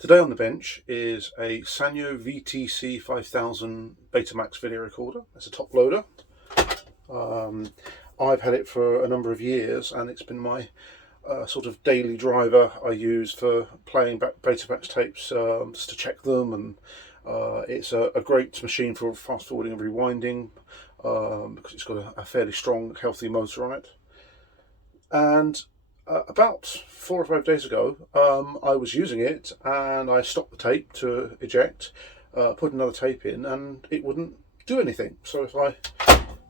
Today on the bench is a Sanyo VTC-5000 Betamax video recorder. It's a top loader. I've had it for a number of years and it's been my sort of daily driver I use for playing back Betamax tapes just to check them, and it's a great machine for fast forwarding and rewinding because it's got a fairly strong, healthy motor on it. And about 4 or 5 days ago, I was using it and I stopped the tape to eject, put another tape in, and it wouldn't do anything. So if I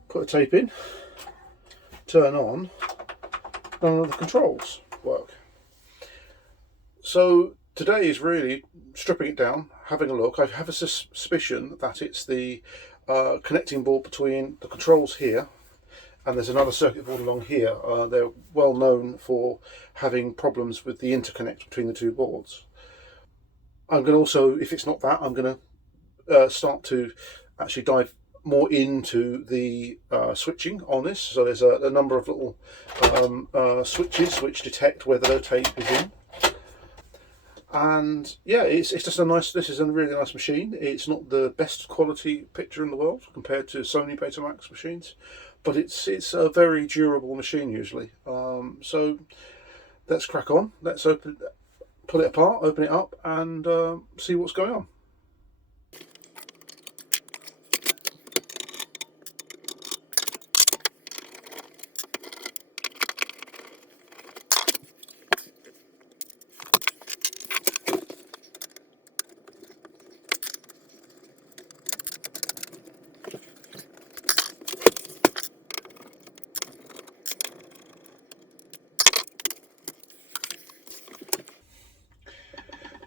put a tape in, turn on, none of the controls work. So today is really stripping it down, having a look. I have a suspicion that it's the connecting board between the controls here, and there's another circuit board along here. They're well known for having problems with the interconnect between the two boards. I'm going to also, if it's not that, I'm going to start to actually dive more into the switching on this. So there's a number of little switches which detect whether the tape is in. And yeah, it's just a nice, this is a really nice machine. It's not the best quality picture in the world compared to Sony Betamax machines, but it's a very durable machine usually. So let's crack on. Let's pull it apart, open it up, and see what's going on.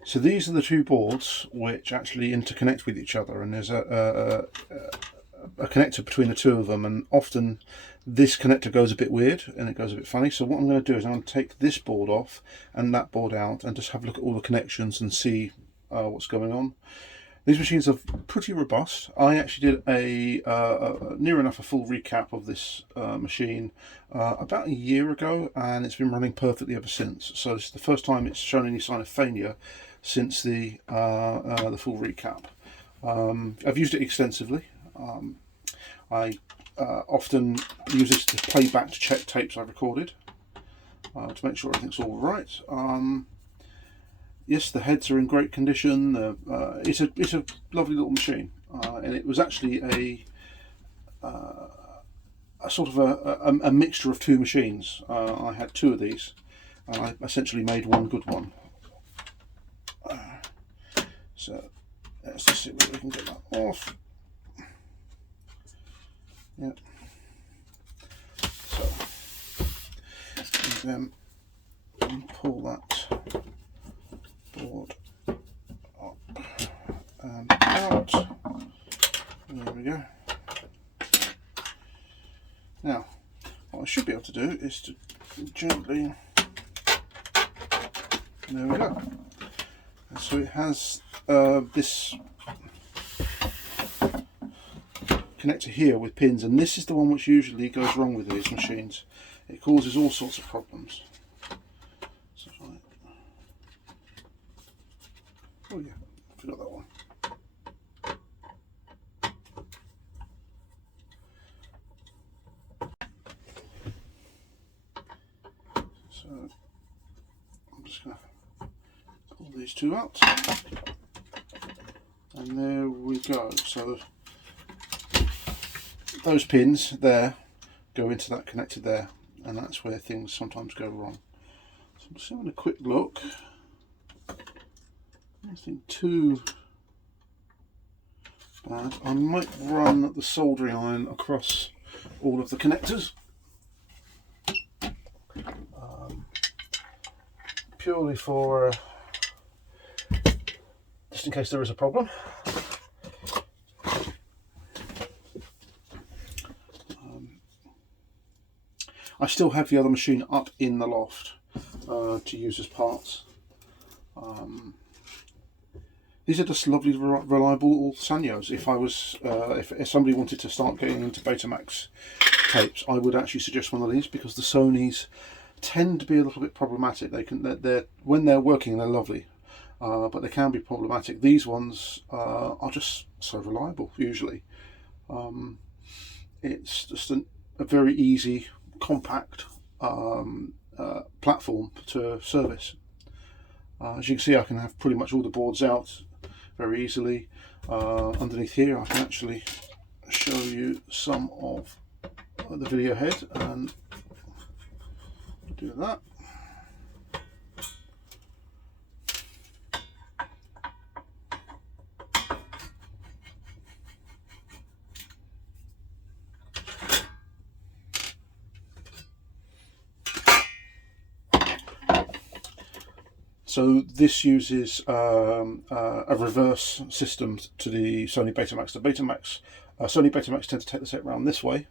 So these are the two boards which actually interconnect with each other, and there's a connector between the two of them, and often this connector goes a bit weird and it goes a bit funny. So what I'm going to do is I'm going to take this board off and that board out and just have a look at all the connections and see what's going on. These machines are pretty robust. I actually did a near enough a full recap of this machine about a year ago, and it's been running perfectly ever since. So this is the first time it's shown any sign of failure since the full recap. I've used it extensively. I often use this to play back to check tapes I've recorded to make sure everything's all right. Yes, the heads are in great condition. It's a lovely little machine, and it was actually a sort of a mixture of two machines. I had two of these, and I essentially made one good one. So let's just see whether we can get that off. Yep. So and then pull that board up and out. And there we go. Now, what I should be able to do is to gently. There we go. And so it has this connector here with pins, and this is the one which usually goes wrong with these machines. It causes all sorts of problems. So oh yeah, forgot that one. So I'm just going to pull these two out, and there we go. So those pins there go into that connector there, and that's where things sometimes go wrong. So I'm just having a quick look. Nothing too bad. I might run the soldering iron across all of the connectors, purely for just in case there is a problem. I still have the other machine up in the loft to use as parts. These are just lovely, reliable Sanyos. If I was, if somebody wanted to start getting into Betamax tapes, I would actually suggest one of these, because the Sonys tend to be a little bit problematic. They can, when they're working, they're lovely, but they can be problematic. These ones are just so reliable usually. It's just a very easy, compact platform to service. As you can see, I can have pretty much all the boards out very easily. Underneath here I can actually show you some of the video head, and do that. So this uses a reverse system to the Sony Betamax. The Betamax, Sony Betamax tend to take the tape around this way,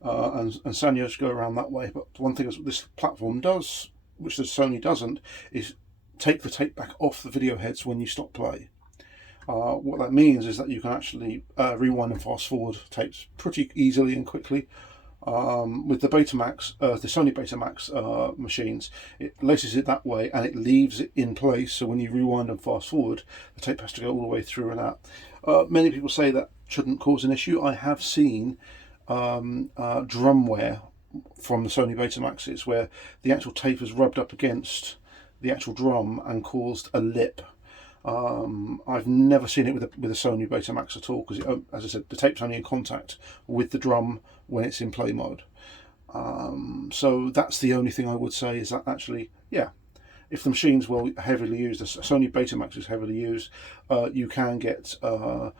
and Sanyos go around that way. But one thing this platform does, which the Sony doesn't, is take the tape back off the video heads when you stop play. What that means is that you can actually rewind and fast forward tapes pretty easily and quickly. With the Betamax, the Sony Betamax machines, it laces it that way and it leaves it in place, so when you rewind and fast forward, the tape has to go all the way through and out. Many people say that shouldn't cause an issue. I have seen drumware from the Sony Betamaxes where the actual tape is rubbed up against the actual drum and caused a lip. I've never seen it with a Sony Betamax at all, because as I said, the tape's only in contact with the drum when it's in play mode. So that's the only thing I would say, is that actually, yeah, if the machine's heavily used, the Sony Betamax is heavily used, you can get a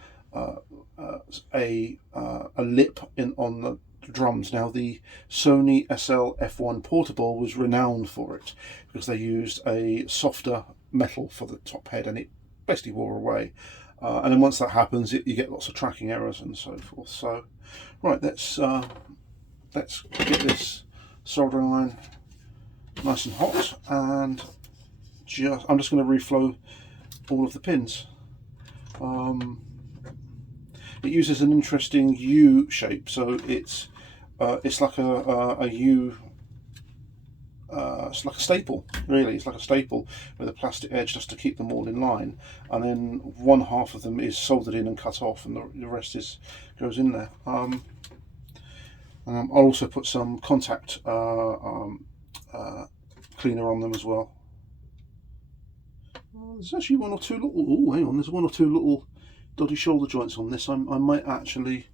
lip on the drums. Now the Sony SL F1 portable was renowned for it, because they used a softer metal for the top head and it basically wore away, and then once that happens you get lots of tracking errors and so forth. So right, let's get this soldering iron nice and hot, and I'm just going to reflow all of the pins. It uses an interesting U shape, so it's like a U. It's like a staple, really. It's like a staple with a plastic edge just to keep them all in line, and then one half of them is soldered in and cut off, and the rest goes in there. I'll also put some contact cleaner on them as well. There's actually one or two little. Oh, hang on. There's one or two little dodgy shoulder joints on this. I might actually.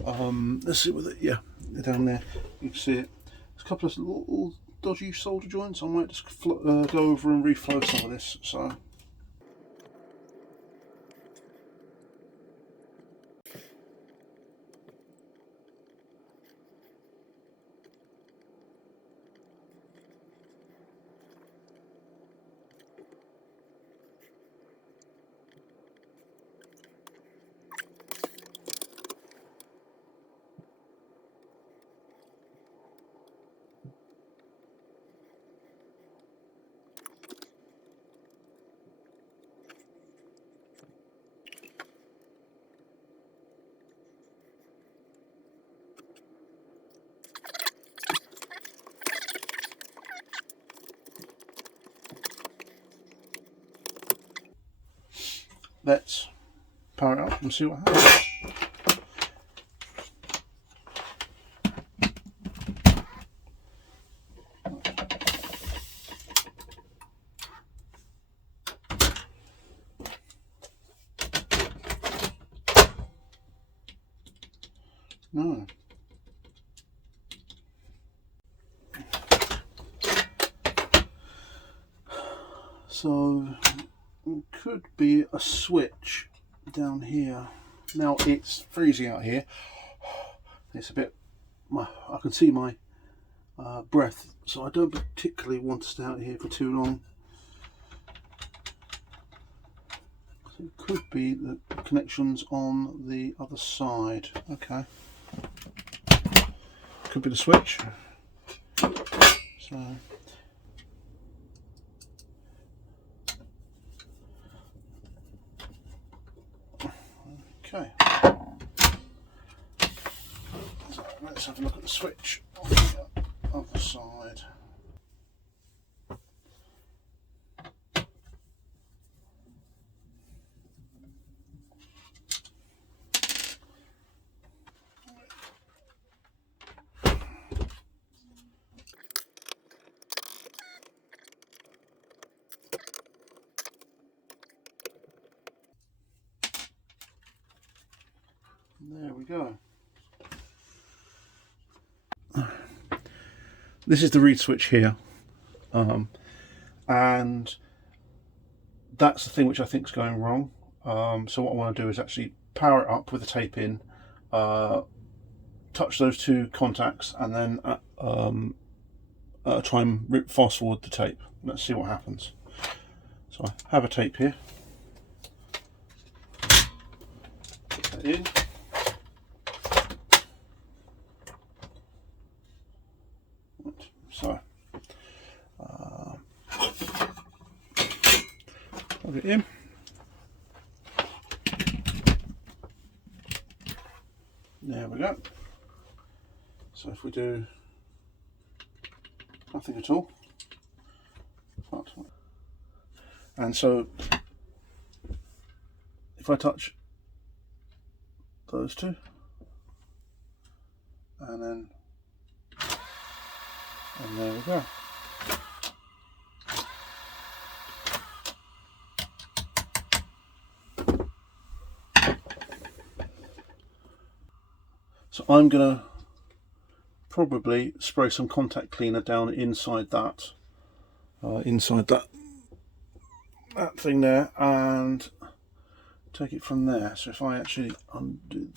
Let's see whether, yeah, they're down there. You can see it. There's a couple of little dodgy solder joints. I might just go over and reflow some of this. So let's power it up and see what happens. No. So it could be a switch down here. Now it's freezing out here. It's a bit, I can see my breath, so I don't particularly want to stay out here for too long. So it could be the connections on the other side. Okay. Could be the switch. So okay. So let's have a look at the switch on the other side. go. This is the reed switch here, and that's the thing which I think is going wrong. So what I want to do is actually power it up with the tape in, touch those two contacts, and then try and fast forward the tape. Let's see what happens. So I have a tape here. Put that in. So plug it in. There we go. So if we do nothing at all, and so if I touch those two, and there we go. So I'm going to probably spray some contact cleaner down inside that thing there, and take it from there. So if I actually undo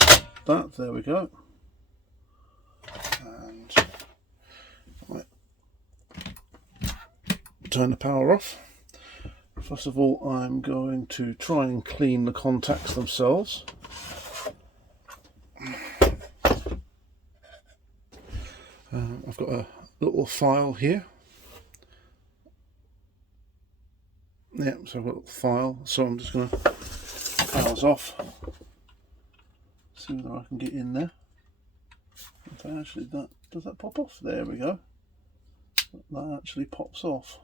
that, there we go. And right, turn the power off. First of all, I'm going to try and clean the contacts themselves. I've got a little file here. Yeah, so I've got a little file, so I'm just going to powers off, see whether I can get in there. Okay, actually, does that pop off? There we go. That actually pops off.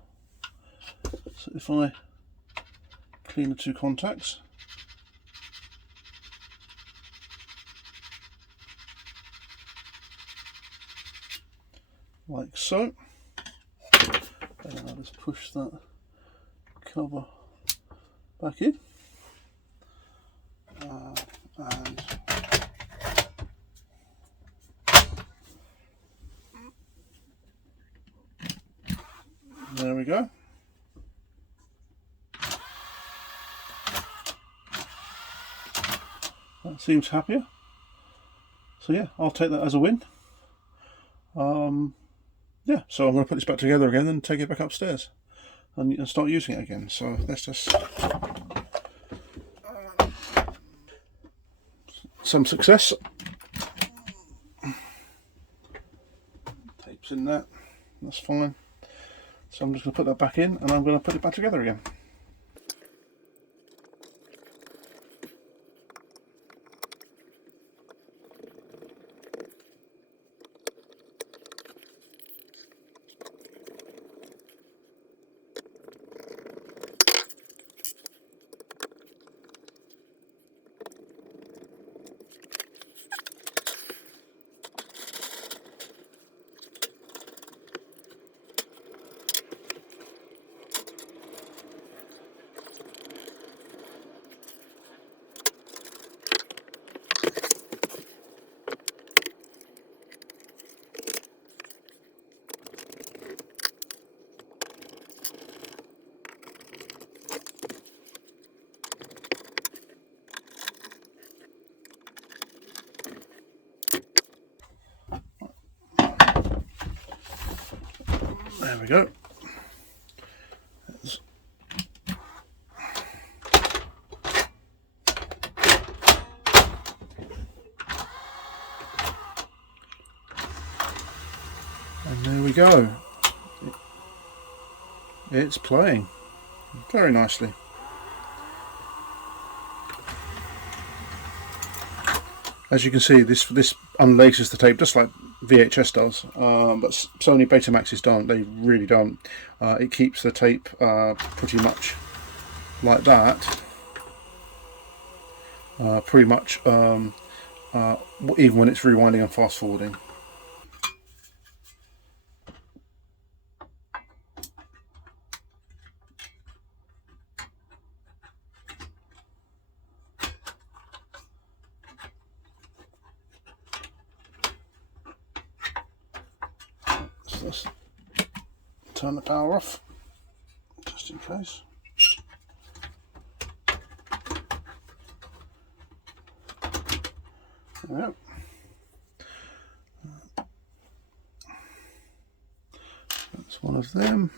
So if I clean the two contacts, like so, and I'll just push that cover back in, and there we go. That seems happier. So yeah, I'll take that as a win. Yeah, so I'm going to put this back together again and take it back upstairs and start using it again. So let's just some success. Tape's in there, that's fine. So I'm just going to put that back in, and I'm going to put it back together again. There we go. And there we go. It's playing very nicely. As you can see, this unlaces the tape just like VHS does, but Sony Betamaxes don't. They really don't. It keeps the tape pretty much like that. Pretty much even when it's rewinding and fast forwarding. let's turn the power off, just in case. There we go. That's one of them.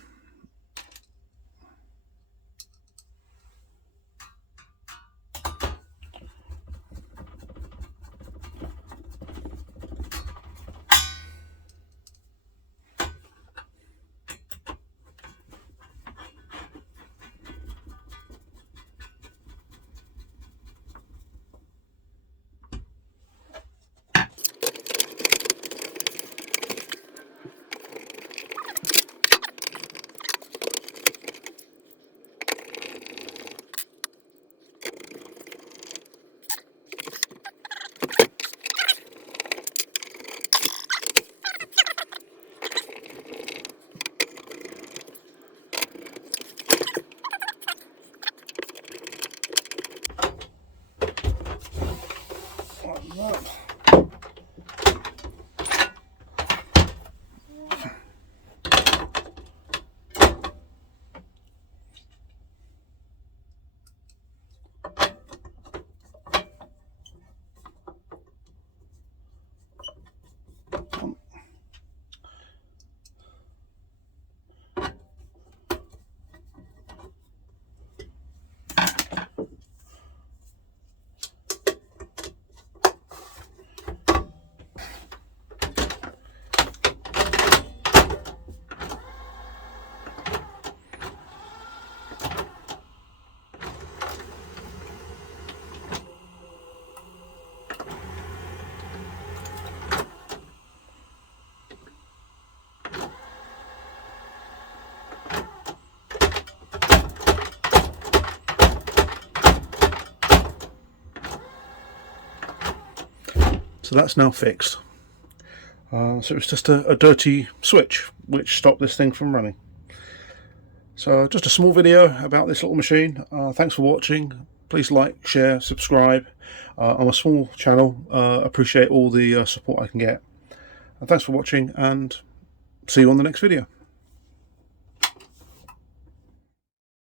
So that's now fixed. So it's just a dirty switch which stopped this thing from running. So just a small video about this little machine. Thanks for watching. Please like, share, subscribe. I'm a small channel. Appreciate all the support I can get. And thanks for watching, and see you on the next video.